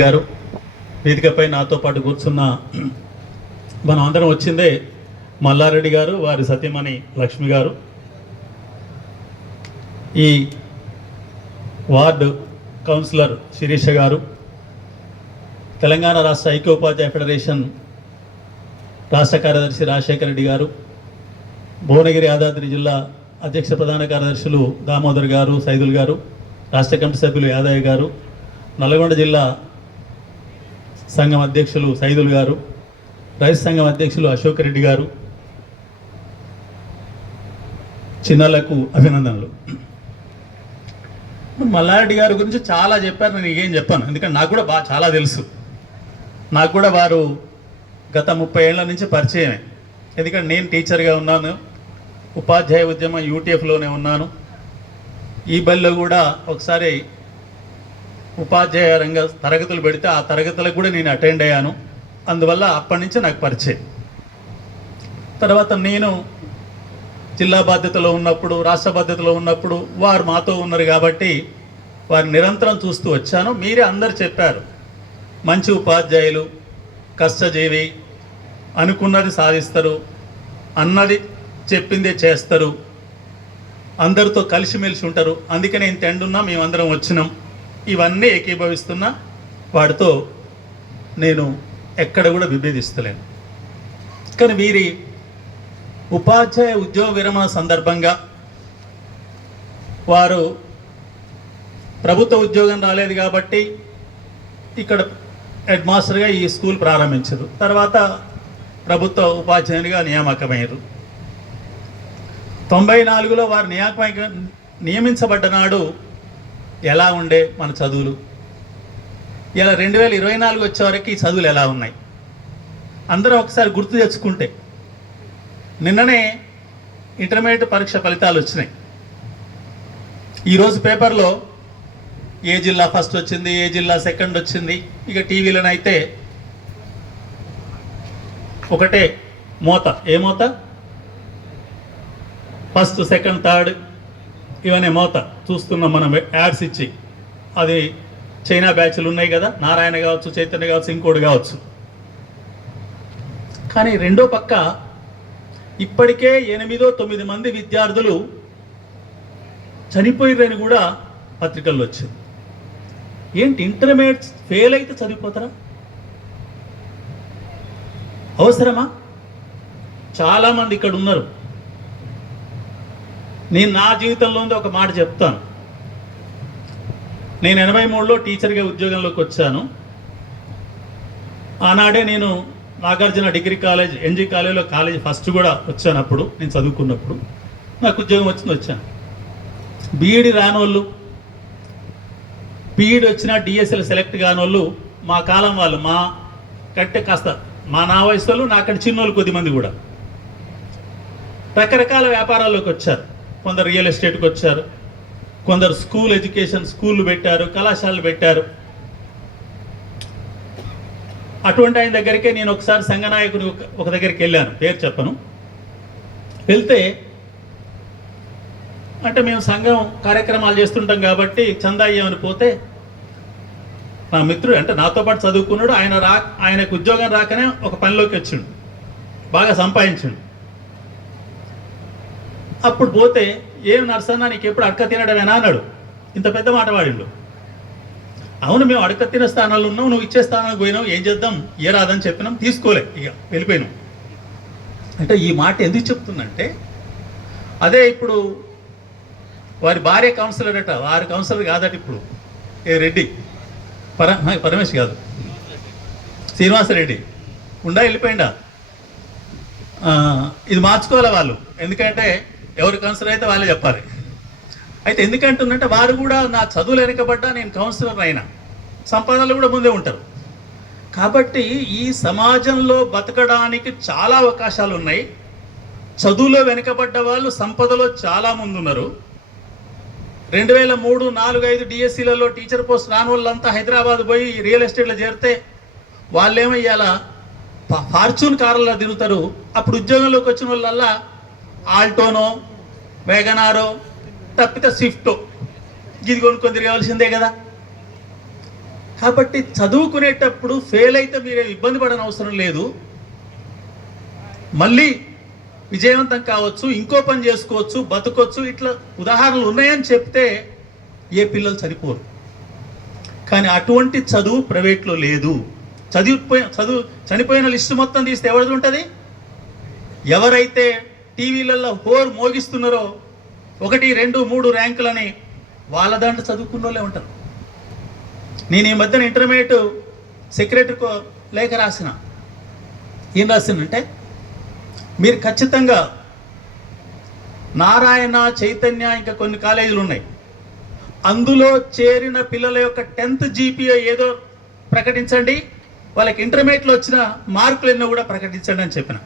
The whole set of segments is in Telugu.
గారు వేదికపై నాతో పాటు కూర్చున్న మనం అందరం వచ్చిందే మల్లారెడ్డి గారు, వారి సతీమణి లక్ష్మి గారు, ఈ వార్డు కౌన్సిలర్ శిరీష గారు, తెలంగాణ రాష్ట్ర ఐక్యోపాధ్యాయ ఫెడరేషన్ రాష్ట్ర కార్యదర్శి రాజశేఖర రెడ్డి గారు, భువనగిరి యాదాద్రి జిల్లా అధ్యక్ష ప్రధాన కార్యదర్శులు దామోదర్ గారు, సైదుల్ గారు, రాష్ట్ర కమిటీ సభ్యులు యాదయ్య గారు, నల్గొండ జిల్లా సంఘం అధ్యక్షులు సైదుల్ గారు, రైతు సంఘం అధ్యక్షులు అశోక్ రెడ్డి గారు, చిన్నలకు అభినందనలు. మల్లారెడ్డి గారి గురించి చాలా చెప్పారు, నేను ఏం చెప్పాను, ఎందుకంటే నాకు కూడా చాలా తెలుసు. నాకు కూడా వారు గత 30 ఏళ్ల నుంచి పరిచయమే. ఎందుకంటే నేను టీచర్గా ఉన్నాను, ఉపాధ్యాయ ఉద్యమం యూటీఎఫ్లోనే ఉన్నాను. ఈ బడిలో కూడా ఒకసారి ఉపాధ్యాయ రంగ తరగతులు పెడితే ఆ తరగతులకు కూడా నేను అటెండ్ అయ్యాను. అందువల్ల అప్పటి నుంచి నాకు పరిచయం. తర్వాత నేను జిల్లా బాధ్యతలో ఉన్నప్పుడు, రాష్ట్ర బాధ్యతలో ఉన్నప్పుడు వారు మాతో ఉన్నారు కాబట్టి వారు నిరంతరం చూస్తూ వచ్చాను. మీరే అందరు చెప్పారు, మంచి ఉపాధ్యాయులు, కష్టజీవి, అనుకున్నది సాధిస్తారు, అన్నది చెప్పిందే చేస్తారు, అందరితో కలిసిమెలిసి ఉంటారు. అందుకనే ఇంత ఎండున్నా మేమందరం వచ్చినాం. ఇవన్నీ ఏకీభవిస్తున్నా, వాడితో నేను ఎక్కడ కూడా విభేదిస్తలేను. కానీ వీరి ఉపాధ్యాయ ఉద్యోగ విరమణ సందర్భంగా వారు ప్రభుత్వ ఉద్యోగం రాలేదు కాబట్టి ఇక్కడ హెడ్ మాస్టర్గా ఈ స్కూల్ ప్రారంభించారు. తర్వాత ప్రభుత్వ ఉపాధ్యాయునిగా నియామకమయ్యారు. 94లో వారు నియమించబడ్డ నాడు ఎలా ఉండే మన చదువులు, ఇలా 2024 వచ్చేవరకు ఈ చదువులు ఎలా ఉన్నాయి అందరూ ఒకసారి గుర్తు తెచ్చుకుంటే, నిన్ననే ఇంటర్మీడియట్ పరీక్ష ఫలితాలు వచ్చినాయి. ఈరోజు పేపర్లో ఏ జిల్లా ఫస్ట్ వచ్చింది, ఏ జిల్లా సెకండ్ వచ్చింది. ఇక టీవీలోనైతే ఒకటే మోత, ఏ మోత, ఫస్ట్ సెకండ్ థర్డ్ ఇవన్నీ మోత చూస్తున్నాం మనం, యాడ్స్ ఇచ్చి. అది చైనా బ్యాచ్లు ఉన్నాయి కదా, నారాయణ కావచ్చు, చైతన్య కావచ్చు, ఇంకోటి కావచ్చు. కానీ రెండో పక్క ఇప్పటికే 8-9 మంది విద్యార్థులు చనిపోయిరని కూడా పత్రికల్లో వచ్చింది. ఏంటి, ఇంటర్మీడియట్ ఫెయిల్ అయితే చనిపోతారా? అవసరమా? చాలామంది ఇక్కడ ఉన్నారు. నేను నా జీవితంలో ఒక మాట చెప్తాను. నేను 83లో టీచర్గా ఉద్యోగంలోకి వచ్చాను. ఆనాడే నేను నాగార్జున డిగ్రీ కాలేజ్, ఎన్జీ కాలేజ్లో కాలేజ్ ఫస్ట్ కూడా వచ్చాను. అప్పుడు నేను చదువుకున్నప్పుడు నాకు ఉద్యోగం వచ్చాను. బీఈడి రానోళ్ళు, బీఈడి వచ్చిన డిఎస్ఎల్ సెలెక్ట్ కానోళ్ళు మా కాలం వాళ్ళు, మా కంటే కాస్త నా వయసు వాళ్ళు, నాకంటే చిన్నోళ్ళు కొద్దిమంది కూడా రకరకాల వ్యాపారాల్లోకి వచ్చారు. కొందరు రియల్ ఎస్టేట్కి వచ్చారు, కొందరు స్కూల్ ఎడ్యుకేషన్ స్కూళ్ళు పెట్టారు, కళాశాలలు పెట్టారు. అటువంటి ఆయన దగ్గరికే నేను ఒకసారి సంఘనాయకుని ఒక దగ్గరికి వెళ్ళాను, పేరు చెప్పను. వెళ్తే అంటే మేము సంఘం కార్యక్రమాలు చేస్తుంటాం కాబట్టి చందా అయ్యామని పోతే, నా మిత్రుడు అంటే నాతో పాటు చదువుకున్నాడు, ఆయనకు ఉద్యోగం రాకనే ఒక పనిలోకి వచ్చిండు, బాగా సంపాదించిండు. అప్పుడు పోతే, ఏం నర్సన్న నీకు ఎప్పుడు అడక తినడమేనా అన్నాడు. ఇంత పెద్ద మాట వాడిండు. అవును, మేము అడక తిన స్థానాలు ఉన్నాం, నువ్వు ఇచ్చే స్థానానికి పోయినావు, ఏం చేద్దాం, ఏ రాదని చెప్పినాం, తీసుకోలే, ఇక వెళ్ళిపోయినాం. అంటే ఈ మాట ఎందుకు చెప్తుందంటే, అదే ఇప్పుడు వారి భార్య కౌన్సిలర్ అట, వారి కౌన్సిలర్ కాదట ఇప్పుడు, రెడ్డి పరమేష్ కాదు, శ్రీనివాసరెడ్డి ఉండా వెళ్ళిపోయిందా. ఇది మార్చుకోవాలి వాళ్ళు, ఎందుకంటే ఎవరు కౌన్సిలర్ అయితే వాళ్ళే చెప్పాలి. అయితే ఎందుకంటుందంటే, వారు కూడా నా చదువులు వెనకబడ్డా, నేను కౌన్సిలర్ అయినా, సంపాదనలు కూడా ముందే ఉంటారు. కాబట్టి ఈ సమాజంలో బతకడానికి చాలా అవకాశాలు ఉన్నాయి. చదువులో వెనకబడ్డ వాళ్ళు సంపదలో చాలా మంది ఉన్నారు. 2003, 4, 5 డిఎస్సీలలో టీచర్ పోస్ట్ రాని వాళ్ళంతా హైదరాబాద్ పోయి రియల్ ఎస్టేట్లో చేరితే వాళ్ళేమో ఇవాళ ఫార్చ్యూన్ కార్లలో తిరుగుతారు. అప్పుడు ఉద్యోగంలోకి వచ్చిన వాళ్ళల్లా ఆల్టోనో, వేగనారో, తప్పితే స్విఫ్టో ఇది కొనుక్కొని తిరగవలసిందే కదా. కాబట్టి చదువుకునేటప్పుడు ఫెయిల్ అయితే మీరు ఇబ్బంది పడని అవసరం లేదు, మళ్ళీ విజయవంతం కావచ్చు, ఇంకో పని చేసుకోవచ్చు, బతకొచ్చు, ఇట్లా ఉదాహరణలు ఉన్నాయని చెప్తే ఏ పిల్లలు చనిపోరు. కానీ అటువంటి చదువు ప్రైవేట్లో లేదు. చనిపోయిన లిస్టు మొత్తం తీస్తే ఎవరిది ఉంటుంది? ఎవరైతే టీవీలలో హోర్ మోగిస్తున్నారో 1, 2, 3 ర్యాంకులని వాళ్ళ దాంట్లో చదువుకున్న వాళ్ళే ఉంటారు. నేను ఈ మధ్యన ఇంటర్మీడియట్ సెక్రటరీకి లేఖ రాసిన. ఏం రాసినంటే, మీరు ఖచ్చితంగా నారాయణ, చైతన్య, ఇంకా కొన్ని కాలేజీలు ఉన్నాయి, అందులో చేరిన పిల్లల యొక్క 10th GPA ఏదో ప్రకటించండి, వాళ్ళకి ఇంటర్మీడియట్లో వచ్చిన మార్కులు ఎన్నో కూడా ప్రకటించండి అని చెప్పిన.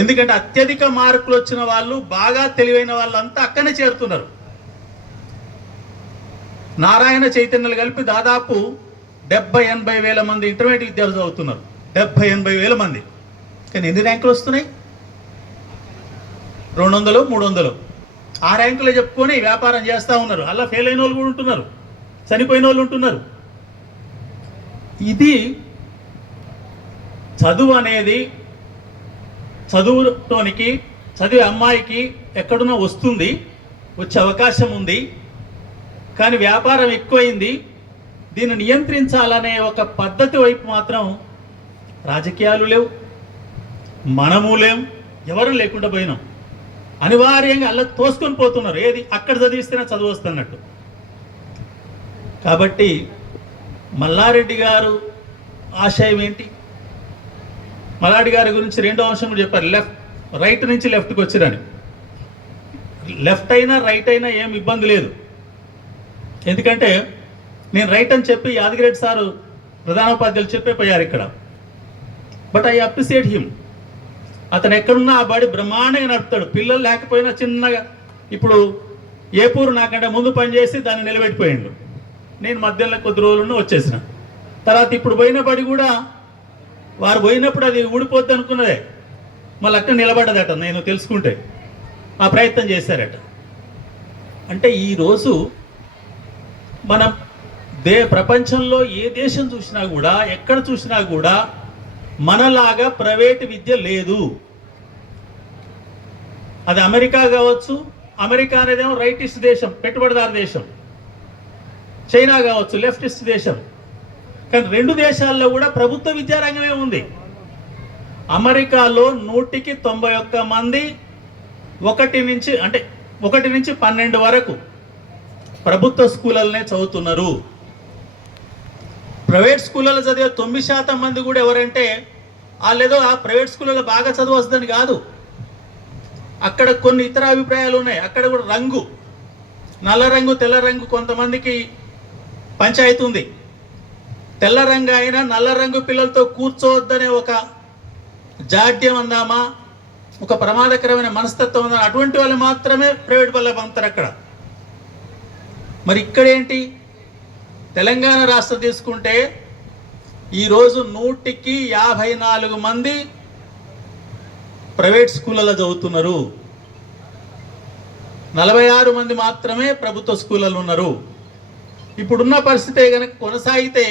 ఎందుకంటే అత్యధిక మార్కులు వచ్చిన వాళ్ళు, బాగా తెలివైన వాళ్ళంతా అక్కడనే చేరుతున్నారు. నారాయణ, చైతన్యలు కలిపి దాదాపు 70-80 వేల మంది ఇంటర్మీడియట్ విద్యార్థులు చదువుతున్నారు. 70-80 వేల మంది. కానీ ఎన్ని ర్యాంకులు వస్తున్నాయి? 200, 300. ఆ ర్యాంకులే చెప్పుకొని వ్యాపారం చేస్తూ ఉన్నారు. అలా ఫెయిల్ అయిన వాళ్ళు కూడా ఉంటున్నారు, చనిపోయిన వాళ్ళు ఉంటున్నారు. ఇది చదువు అనేది, చదువుతోనికి చదివే అమ్మాయికి ఎక్కడున్నా వస్తుంది, వచ్చే అవకాశం ఉంది. కానీ వ్యాపారం ఎక్కువైంది, దీన్ని నియంత్రించాలనే ఒక పద్ధతి వైపు మాత్రం రాజకీయాలు లేవు, మనము లేవు, ఎవరు లేకుండా పోయినాం. అనివార్యంగా అలా తోసుకొని పోతున్నారు. ఏది అక్కడ చదివిస్తేనే చదువు వస్తున్నట్టు. కాబట్టి మల్లారెడ్డి గారు ఆశయం ఏంటి? మల్లారెడ్డి గారి గురించి రెండో అంశం కూడా చెప్పారు, రైట్ నుంచి లెఫ్ట్కి వచ్చిరని. లెఫ్ట్ అయినా రైట్ అయినా ఏం ఇబ్బంది లేదు. ఎందుకంటే నేను రైట్ అని చెప్పి యాదగిరెడ్డి సారు ప్రధానోపాధ్యాయులు చెప్పే పోయారు ఇక్కడ. But I appreciate him. అతను ఎక్కడున్నా ఆ బడి బ్రహ్మాండంగా నడుపుతాడు. పిల్లలు లేకపోయినా చిన్నగా, ఇప్పుడు ఏపూరు నాకంటే ముందు పనిచేసి దాన్ని నిలబెట్టిపోయిండు. నేను మధ్యలో కొద్ది రోజులను వచ్చేసిన తర్వాత ఇప్పుడు పోయిన బడి కూడా వారు పోయినప్పుడు అది ఊడిపోద్ది అనుకున్నదే, మళ్ళీ అక్కడ నిలబడ్డదట. నేను తెలుసుకుంటే ఆ ప్రయత్నం చేశారట. అంటే ఈరోజు మనం ప్రపంచంలో ఏ దేశం చూసినా కూడా, ఎక్కడ చూసినా కూడా మనలాగా ప్రైవేటు విద్య లేదు. అది అమెరికా కావచ్చు, అమెరికా అనేదేమో రైటిస్ట్ దేశం, పెట్టుబడిదారు దేశం. చైనా కావచ్చు, లెఫ్టిస్ట్ దేశం. కానీ రెండు దేశాల్లో కూడా ప్రభుత్వ విద్యారంగమే ఉంది. అమెరికాలో 100కి 91 మంది 1 నుంచి 12 వరకు ప్రభుత్వ స్కూళ్ళనే చదువుతున్నారు. ప్రైవేట్ స్కూళ్ళలో చదివే 9% మంది కూడా ఎవరంటే వాళ్ళేదో ఆ ప్రైవేట్ స్కూళ్ళలో బాగా చదువు వస్తుందని కాదు. అక్కడ కొన్ని ఇతర అభిప్రాయాలు ఉన్నాయి. అక్కడ కూడా రంగు, నల్ల రంగు, తెల్ల రంగు కొంతమందికి పంచాయతీ ఉంది. తెల్ల రంగు అయినా నల్ల రంగు పిల్లలతో కూర్చోవద్దనే ఒక జాడ్యం అందామా, ఒక ప్రమాదకరమైన మనస్తత్వం ఉందా, అటువంటి వాళ్ళు మాత్రమే ప్రైవేట్ వల్ల పంపుతారు అక్కడ. మరి ఇక్కడేంటి? తెలంగాణ రాష్ట్రం తీసుకుంటే ఈరోజు 100కి 54 మంది ప్రైవేట్ స్కూళ్ళలో చదువుతున్నారు, 46 మంది మాత్రమే ప్రభుత్వ స్కూళ్ళలో ఉన్నారు. ఇప్పుడున్న పరిస్థితే కనుక కొనసాగితే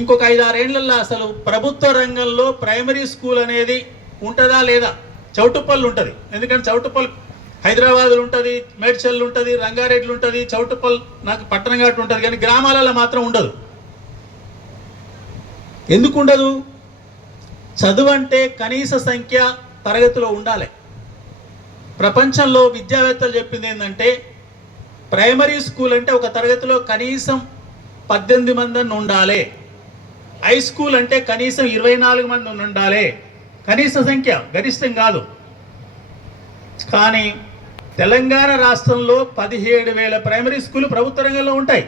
ఇంకొక 5-6 ఏళ్లలో అసలు ప్రభుత్వ రంగంలో ప్రైమరీ స్కూల్ అనేది ఉంటుందా లేదా? చౌటుప్పల్ ఉంటుంది. ఎందుకంటే చౌటుప్పల్ హైదరాబాద్లో ఉంటుంది, మేడ్చల్ ఉంటుంది, రంగారెడ్డిలో ఉంటుంది, చౌటుప్పల్ నాకు పట్టణం ఘాట్ ఉంటుంది. కానీ గ్రామాలలో మాత్రం ఉండదు. ఎందుకు ఉండదు? చదువు అంటే కనీస సంఖ్య తరగతిలో ఉండాలి. ప్రపంచంలో విద్యావేత్తలు చెప్పింది ఏంటంటే, ప్రైమరీ స్కూల్ అంటే ఒక తరగతిలో కనీసం 18 మంది ఉండాలి, హై స్కూల్ అంటే కనీసం 24 మంది ఉండాలి. కనీస సంఖ్య, గరిష్టం కాదు. కానీ తెలంగాణ రాష్ట్రంలో 17,000 ప్రైమరీ స్కూలు ప్రభుత్వ రంగంలో ఉంటాయి.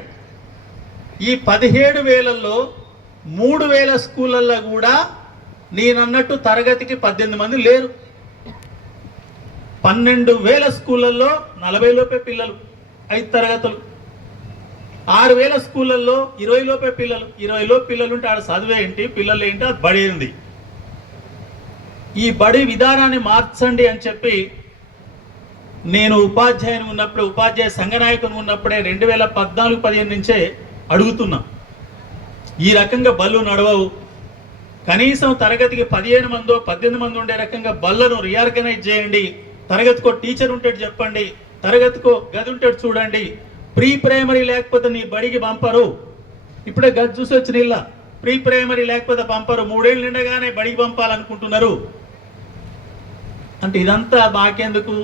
ఈ 17,000లో 3,000 స్కూళ్ళల్లో కూడా నేనన్నట్టు తరగతికి 18 మంది లేరు. 12,000 స్కూళ్ళల్లో 40 లోపే పిల్లలు, 5 తరగతులు. 6,000 స్కూళ్ళల్లో 20 లోపే పిల్లలు. 20 లోపు పిల్లలు ఉంటే ఆడ చదువే ఏంటి, పిల్లలు ఏంటి, అది బడి ఏంది. ఈ బడి విధానాన్ని మార్చండి అని చెప్పి నేను ఉపాధ్యాయుని ఉన్నప్పుడు, ఉపాధ్యాయ సంఘ నాయకుని ఉన్నప్పుడే 2014-15 నుంచే అడుగుతున్నా, ఈ రకంగా బళ్ళు నడవవు, కనీసం తరగతికి 15 మందో 18 మంది ఉండే రకంగా బళ్ళను రీఆర్గనైజ్ చేయండి, తరగతికో టీచర్ ఉంటేది చెప్పండి, తరగతికో గది ఉంటేది చూడండి, ప్రీ ప్రైమరీ లేకపోతే నీ బడికి పంపరు. ఇప్పుడే గది చూసి వచ్చిన ఇలా ప్రీ ప్రైమరీ లేకపోతే పంపరు, 3 ఏళ్ళు నిండగానే బడికి పంపాలనుకుంటున్నారు అంటే ఇదంతా మాకెందుకు?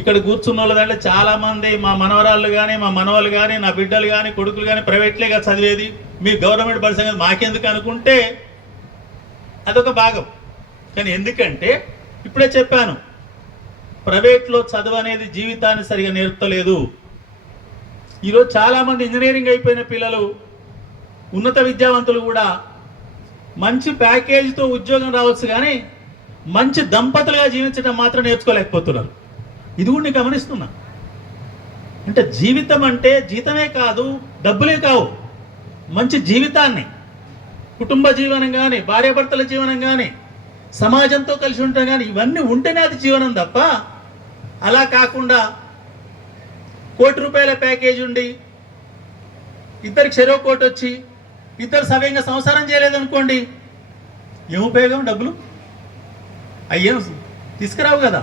ఇక్కడ కూర్చున్న వాళ్ళ దాంట్లో చాలామంది మా మనవరాళ్ళు కానీ మా మనవాళ్ళు కానీ నా బిడ్డలు కానీ కొడుకులు కానీ ప్రైవేట్లేగా చదివేది, మీరు గవర్నమెంట్ బడి సంగతి మాకెందుకు అనుకుంటే అదొక భాగం. కానీ ఎందుకంటే ఇప్పుడే చెప్పాను, ప్రైవేట్లో చదువు అనేది జీవితాన్ని సరిగా నేర్పలేదు. ఈరోజు చాలామంది ఇంజనీరింగ్ అయిపోయిన పిల్లలు, ఉన్నత విద్యావంతులు కూడా మంచి ప్యాకేజీతో ఉద్యోగం రావచ్చు కానీ మంచి దంపతులుగా జీవించడం మాత్రం నేర్చుకోలేకపోతున్నారు. ఇది కూడా నేను గమనిస్తున్నా. అంటే జీవితం అంటే జీతమే కాదు, డబ్బులే కావు, మంచి జీవితాన్ని, కుటుంబ జీవనం కానీ భార్యాభర్తల జీవనం కానీ సమాజంతో కలిసి ఉంటాం కానీ ఇవన్నీ ఉంటేనే అది జీవనం తప్ప, అలా కాకుండా ₹1 కోటి ప్యాకేజ్ ఉండి ఇద్దరికి చెరో కోటి వచ్చి ఇద్దరు సవ్యంగా సంసారం చేయలేదనుకోండి, ఏం ఉపయోగం? డబ్బులు అయ్యేం తీసుకురావు కదా.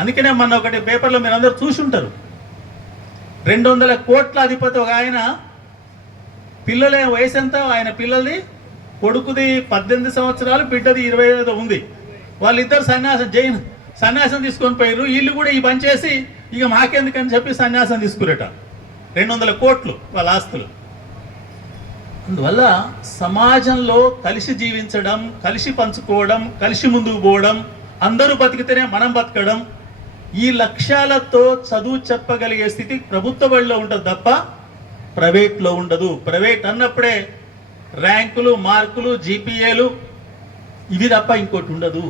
అందుకనే మొన్న ఒకటి పేపర్లో మీరు అందరూ చూసి ఉంటారు, 200 కోట్ల అధిపతి ఒక ఆయన, పిల్లల వయసు ఎంత? ఆయన కొడుకుది 18 సంవత్సరాలు, బిడ్డది 25 ఉంది. వాళ్ళిద్దరు సన్యాసం తీసుకొని పోయారు. వీళ్ళు కూడా ఈ పని చేసి ఇక మాకెందుకని చెప్పి సన్యాసం తీసుకురట. 200 కోట్లు వాళ్ళ ఆస్తులు. అందువల్ల సమాజంలో కలిసి జీవించడం, కలిసి పంచుకోవడం, కలిసి ముందుకు పోవడం, అందరూ బతికితేనే మనం బతకడం, ఈ లక్ష్యాలతో చదువు చెప్పగలిగే స్థితి ప్రభుత్వ బడిలో ఉంటుంది తప్ప ప్రైవేట్లో ఉండదు. ప్రైవేట్ అన్నప్పుడే ర్యాంకులు, మార్కులు, జీపీఏలు ఇవి తప్ప ఇంకోటి ఉండదు.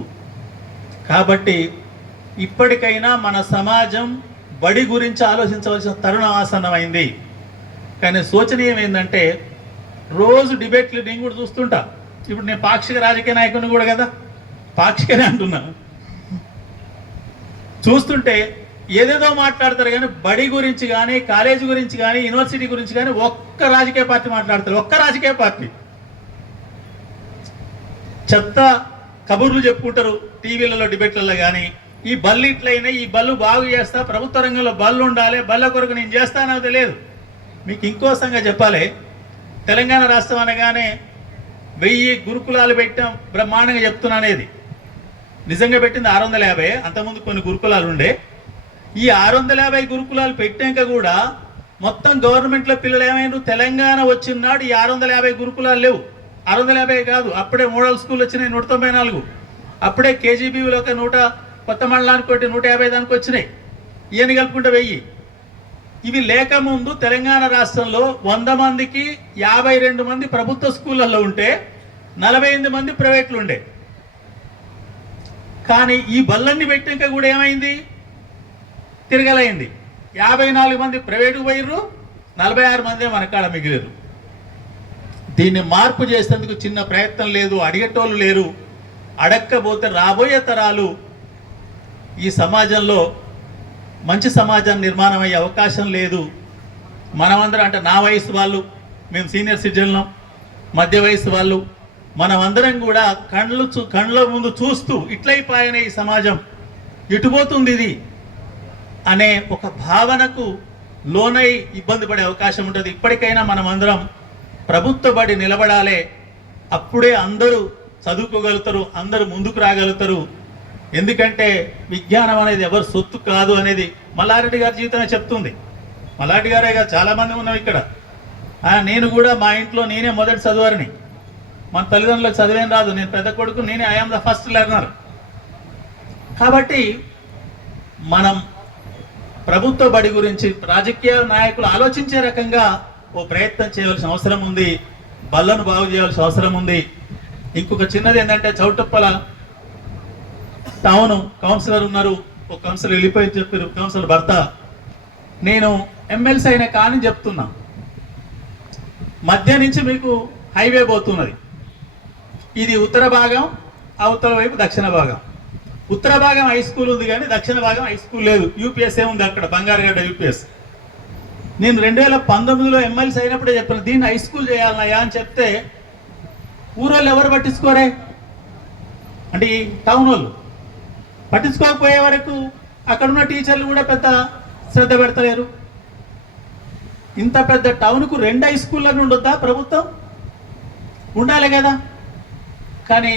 కాబట్టి ఇప్పటికైనా మన సమాజం బడి గురించి ఆలోచించవలసిన తరుణం ఆసన్నమైంది. కానీ శోచనీయం ఏంటంటే రోజు డిబేట్లు నేను కూడా చూస్తుంటా. ఇప్పుడు నేను పాక్షిక రాజకీయ నాయకుని కూడా కదా, పాక్షికనే అంటున్నా. చూస్తుంటే ఏదేదో మాట్లాడతారు కానీ బడి గురించి కానీ కాలేజీ గురించి కానీ యూనివర్సిటీ గురించి కానీ ఒక్క రాజకీయ పార్టీ మాట్లాడతారు. ఒక్క రాజకీయ పార్టీ చెత్త కబుర్లు చెప్పుకుంటారు టీవీలలో, డిబేట్లలో. కానీ ఈ బళ్ళు ఇట్లయినా, ఈ బళ్ళు బాగు చేస్తా, ప్రభుత్వ రంగంలో బళ్ళు ఉండాలి, బళ్ళ కొరకు నేను చేస్తానో తెలియదు. మీకు ఇంకో సంగతి చెప్పాలి, తెలంగాణ రాష్ట్రం అనగానే 1000 గురుకులాలు పెట్టాం, బ్రహ్మాండంగా చెప్తున్నా అనేది. నిజంగా పెట్టింది 650. అంతకుముందు కొన్ని గురుకులాలు ఉండే. ఈ 650 గురుకులాలు పెట్టాక కూడా మొత్తం గవర్నమెంట్లో పిల్లలు ఏమైనా తెలంగాణ వచ్చిన నాడు ఈ 650 గురుకులాలు లేవు. 650 కాదు, అప్పుడే మోడల్ స్కూల్ వచ్చినాయి 194, అప్పుడే కేజీబీలో ఒక 100, కొత్త మండలానికి 150 దానికి వచ్చినాయి. ఇవన్నీ కలుపుకుంటే 1000. ఇవి లేకముందు తెలంగాణ రాష్ట్రంలో 100 మందికి 52 మంది ప్రభుత్వ స్కూళ్ళల్లో ఉంటే 48 మంది ప్రైవేట్లు ఉండే. కానీ ఈ బళ్ళన్ని పెట్టాక కూడా ఏమైంది? తిరగలైంది. 54 మంది ప్రైవేటుకు పోయిర్రు, 46 మందే మన కాడ మిగిలిరు. దీన్ని మార్పు చేసేందుకు చిన్న ప్రయత్నం లేదు, అడిగేటోళ్ళు లేరు. అడక్కపోతే రాబోయే తరాలు ఈ సమాజంలో మంచి సమాజం నిర్మాణం అయ్యే అవకాశం లేదు. మనమందరం, అంటే నా వయసు వాళ్ళు, మేము సీనియర్ సిటిజన్లం, మధ్య వయసు వాళ్ళు, మనమందరం కూడా కళ్ళ ముందు చూస్తూ ఇట్లయిపోయిన ఈ సమాజం ఎటుపోతుంది ఇది అనే ఒక భావనకు లోనై ఇబ్బంది పడే అవకాశం ఉంటుంది. ఇప్పటికైనా మనమందరం ప్రభుత్వ బడి నిలబడాలి. అప్పుడే అందరూ చదువుకోగలుగుతారు, అందరూ ముందుకు రాగలుగుతారు. ఎందుకంటే విజ్ఞానం అనేది ఎవరు సొత్తు కాదు అనేది మల్లారెడ్డి గారి జీవితమే చెప్తుంది. మల్లారెడ్డి గారే కాదు, చాలామంది ఉన్నాం ఇక్కడ. నేను కూడా మా ఇంట్లో నేనే మొదటి చదువారిని. మన తల్లిదండ్రులకు చదివేం రాదు, నేను పెద్ద కొడుకు, నేనే ఐఆమ్ ద ఫస్ట్ లెర్నర్. కాబట్టి మనం ప్రభుత్వ బడి గురించి రాజకీయ నాయకులు ఆలోచించే రకంగా ఓ ప్రయత్నం చేయవలసిన అవసరం ఉంది. బళ్ళను బాగు చేయాల్సిన అవసరం ఉంది. ఇంకొక చిన్నది ఏంటంటే, చౌటుప్పల టౌన్ కౌన్సిలర్ ఉన్నారు, ఒక కౌన్సిలర్ వెళ్ళిపోయి చెప్పారు, కౌన్సిలర్ భర్త. నేను ఎమ్మెల్సీ అయిన కానీ చెప్తున్నా, మధ్య నుంచి మీకు హైవే పోతున్నది. ఇది ఉత్తర భాగం, అవతల వైపు దక్షిణ భాగం. ఉత్తర భాగం హై స్కూల్ ఉంది కానీ దక్షిణ భాగం హై స్కూల్ లేదు. యూపీఎస్ ఉంది అక్కడ, బంగారుగడ్డ యూపీఎస్. నేను 2019లో ఎమ్మెల్సీ అయినప్పుడే చెప్పాను దీన్ని హై స్కూల్ చేయాలన్నాయా అని చెప్తే ఊరోళ్ళు ఎవరు పట్టించుకోరే, అంటే ఈ టౌన్ వాళ్ళు పట్టించుకోకపోయే వరకు అక్కడున్న టీచర్లు కూడా పెద్ద శ్రద్ధ పెడతలేరు. ఇంత పెద్ద టౌన్కు 2 హై స్కూళ్ళని ఉండొద్దా ప్రభుత్వం? ఉండాలి కదా. కానీ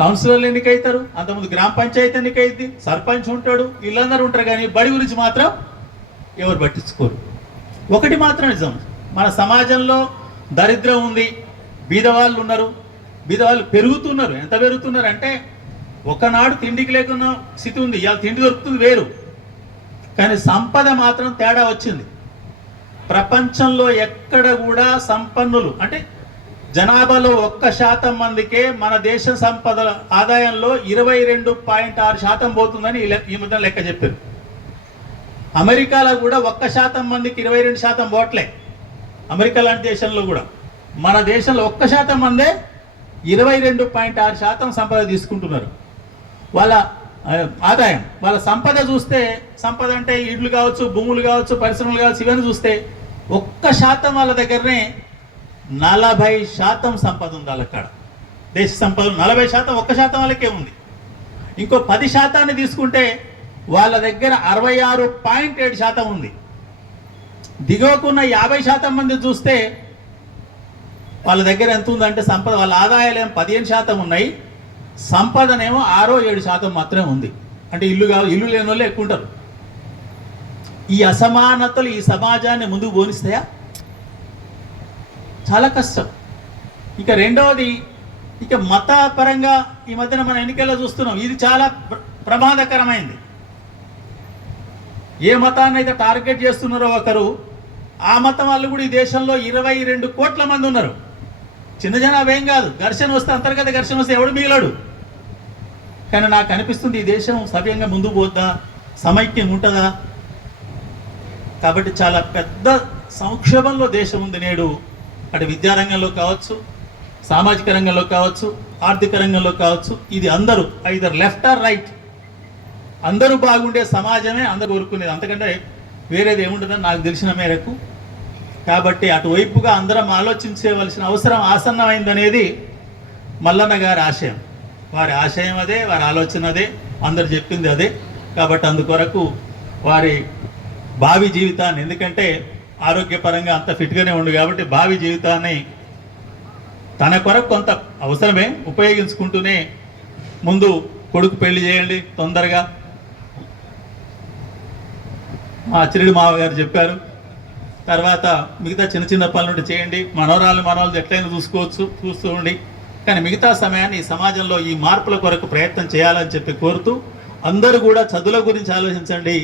కౌన్సిలర్లు ఎన్నికైతారు, అంతకుముందు గ్రామ పంచాయతీ ఎన్నికైంది, సర్పంచ్ ఉంటాడు, వీళ్ళందరూ ఉంటారు. కానీ బడి గురించి మాత్రం ఎవరు పట్టించుకోరు. ఒకటి మాత్రం నిజం, మన సమాజంలో దరిద్రం ఉంది, బీదవాళ్ళు ఉన్నారు, బీదవాళ్ళు పెరుగుతున్నారు. ఎంత పెరుగుతున్నారు అంటే ఒకనాడు తిండికి లేకున్న స్థితి ఉంది, ఇవాళ తిండి దొరుకుతుంది వేరు, కానీ సంపద మాత్రం తేడా వచ్చింది. ప్రపంచంలో ఎక్కడ కూడా సంపన్నులు అంటే జనాభాలో 1% మందికే మన దేశ సంపద ఆదాయంలో 22.6% పోతుందని ఈ మధ్య లెక్క చెప్పారు. అమెరికాలో కూడా 1% మందికి 22% పోవట్లే. అమెరికా లాంటి దేశంలో కూడా మన దేశంలో 1% మందే 22.6% సంపద తీసుకుంటున్నారు. వాళ్ళ ఆదాయం, వాళ్ళ సంపద చూస్తే, సంపద అంటే ఇళ్ళు కావచ్చు, భూములు కావచ్చు, పరిశ్రమలు కావచ్చు, ఇవన్నీ చూస్తే 1% వాళ్ళ దగ్గరనే 40% సంపద ఉంది వాళ్ళక్కడ. దేశ సంపద 40%, 1% వాళ్ళకే ఉంది. ఇంకో 10% తీసుకుంటే వాళ్ళ దగ్గర 66.7% ఉంది. దిగువకున్న 50% మంది చూస్తే వాళ్ళ దగ్గర ఎంత ఉందంటే సంపద, వాళ్ళ ఆదాయాలు ఏమో 15% ఉన్నాయి, సంపదనేమో 6-7% మాత్రమే ఉంది. అంటే ఇల్లు లేని వాళ్ళు ఎక్కువ ఉంటారు. ఈ అసమానతలు ఈ సమాజాన్ని ముందుకు పోనిస్తాయా? చాలా కష్టం. ఇక రెండవది, ఇక మతపరంగా ఈ మధ్యన మన ఎన్నికల్లో చూస్తున్నాం, ఇది చాలా ప్రమాదకరమైంది. ఏ మతాన్ని అయితే టార్గెట్ చేస్తున్నారో ఒకరు, ఆ మతం వాళ్ళు కూడా ఈ దేశంలో 22 కోట్ల మంది ఉన్నారు. చిన్న జనాభా ఏం కాదు. ఘర్షణ వస్తే, అంతర్గత ఘర్షణ వస్తే ఎవడు మిగిలాడు. కానీ నాకు అనిపిస్తుంది ఈ దేశం సవ్యంగా ముందుకు పోద్దా, సమైక్యం ఉంటుందా? కాబట్టి చాలా పెద్ద సంక్షోభంలో దేశం ఉంది నేడు. అటు విద్యారంగంలో కావచ్చు, సామాజిక రంగంలో కావచ్చు, ఆర్థిక రంగంలో కావచ్చు. ఇది అందరూ ఐదర్ లెఫ్ట్ ఆర్ రైట్, అందరూ బాగుండే సమాజమే అందరూ కోరుకునేది, అంతకంటే వేరేది ఏముంటుందని నాకు తెలిసిన మేరకు. కాబట్టి అటువైపుగా అందరం ఆలోచించవలసిన అవసరం ఆసన్నమైందనేది మల్లన్న గారి ఆశయం. వారి ఆశయం అదే, వారి ఆలోచన అదే, అందరు చెప్పింది అదే. కాబట్టి అందుకొరకు వారి భావి జీవితాన్ని, ఎందుకంటే ఆరోగ్యపరంగా అంత ఫిట్గానే ఉండు కాబట్టి భావి జీవితాన్ని తన కొరకు కొంత అవసరమే ఉపయోగించుకుంటూనే ముందు కొడుకు పెళ్లి చేయండి తొందరగా, మా అచ్చిరెడ్డి మావగారు చెప్పారు. తర్వాత మిగతా చిన్న చిన్న పనులు చేయండి, మనవరాళ్ళు ఎట్లయినా చూస్తూ ఉండి. కానీ మిగతా సమయాన్ని ఈ సమాజంలో ఈ మార్పుల కొరకు ప్రయత్నం చేయాలని చెప్పి కోరుతూ, అందరూ కూడా చదువుల గురించి ఆలోచించండి.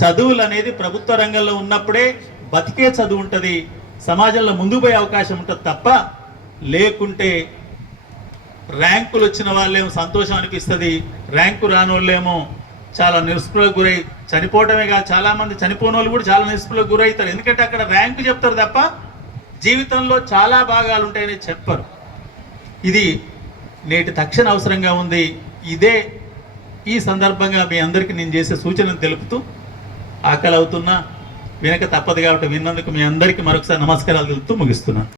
చదువులు అనేది ప్రభుత్వ రంగంలో ఉన్నప్పుడే బతికే చదువు ఉంటుంది, సమాజంలో ముందుకు పోయే అవకాశం ఉంటుంది తప్ప, లేకుంటే ర్యాంకులు వచ్చిన వాళ్ళేమో సంతోషం అనిపిస్తుంది, ర్యాంకు రాని వాళ్ళేమో చాలా నిస్పృహకు గురై చనిపోవటమే కాదు, చాలామంది చనిపోయిన వాళ్ళు కూడా చాలా నిస్పృహకు గురవుతారు. ఎందుకంటే అక్కడ ర్యాంకు చెప్తారు తప్ప జీవితంలో చాలా భాగాలు ఉంటాయని చెప్పరు. ఇది నేటి తక్షణ అవసరంగా ఉంది. ఇదే ఈ సందర్భంగా మీ అందరికీ నేను చేసే సూచనను తెలుపుతూ, ఆకలి అవుతున్నా వినక తప్పదు కాబట్టి విన్నందుకు మీ అందరికీ మరొకసారి నమస్కారాలు తెలుపుతూ ముగిస్తున్నాను.